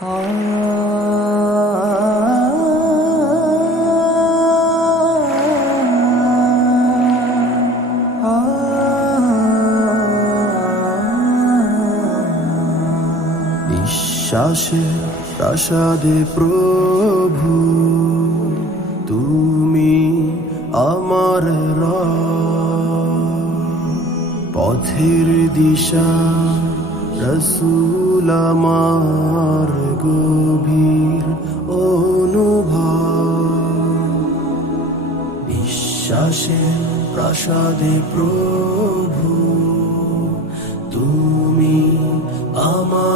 বিশ্বাসের প্রাসাদে প্রভু তুমি আমার রব। পথের দিশা রসুল আমার গভীর অনুভব বিশ্বাসের প্রাসাদে প্রভু তুমি আমার।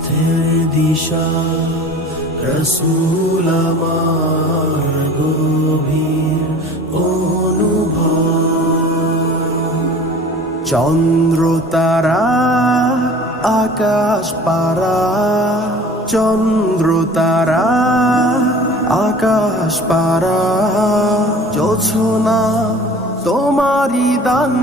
পথের দিশা রসুল আমার গভীর চন্দ্র তারা আকাশ পারা চন্দ্র তারা আকাশ পারা জোছনা তোমারি দান।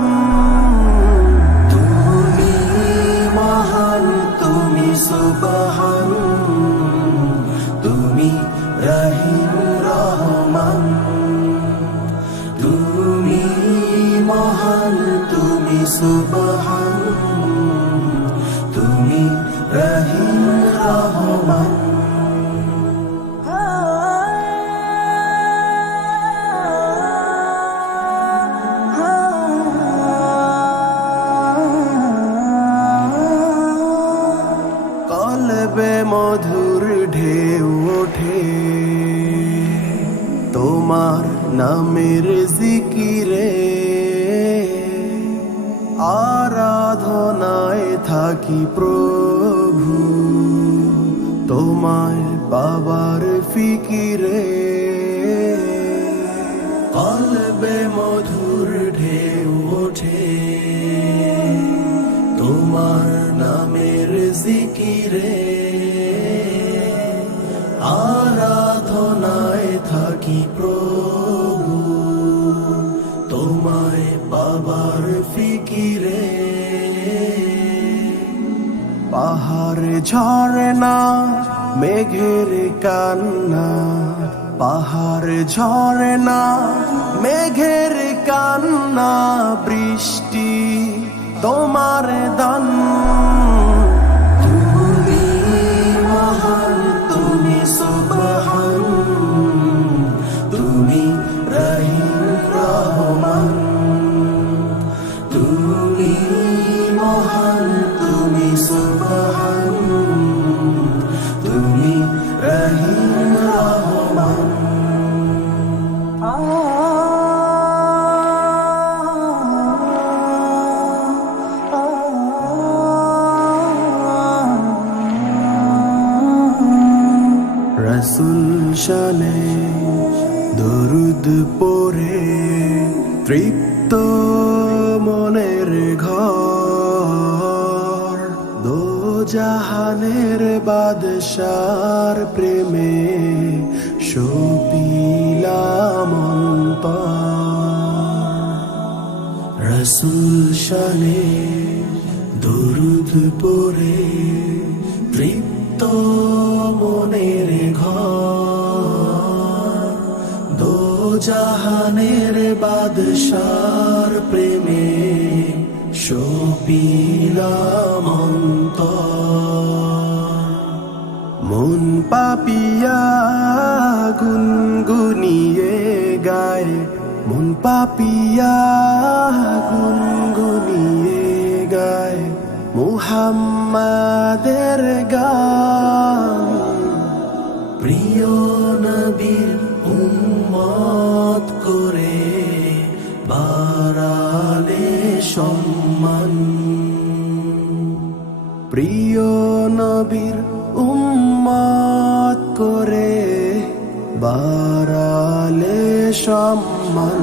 তুমি সুবহান তুমি রহিম রহমান। কলবে মধুর ঢেউ ওঠে তোমার নামের জিকিরে। আরাধনায় থাকি প্রভু, তোমায় বাবার ফিকিরে। কলবে মধুর ঢেউ ওঠে, তোমার নামের জিকিরে। আরাধনায় থাকি প্রভু ঝরে না মেঘের কান্না। পাহাড় ঝরে না মেঘের কান্না। বৃষ্টি তোমার রসুল শানে দরুদ পরে তৃপ্ত মনের ঘর। দো জাহানের বাদশার প্রেমে সপিলাম রসুল শানে দরুদ পরে তৃপ্ত জাহানের বাদশার প্রেমে সপিলাম মন পাপিয়া গুনগুনিয়ে গায়, মন পাপিয়া গুনগুনিয়ে গায়, মুহাম্মাদের গান। প্রিয় নবীর সম্মান। প্রিয় নবীর উম্মাত করে বারালে সম্মান।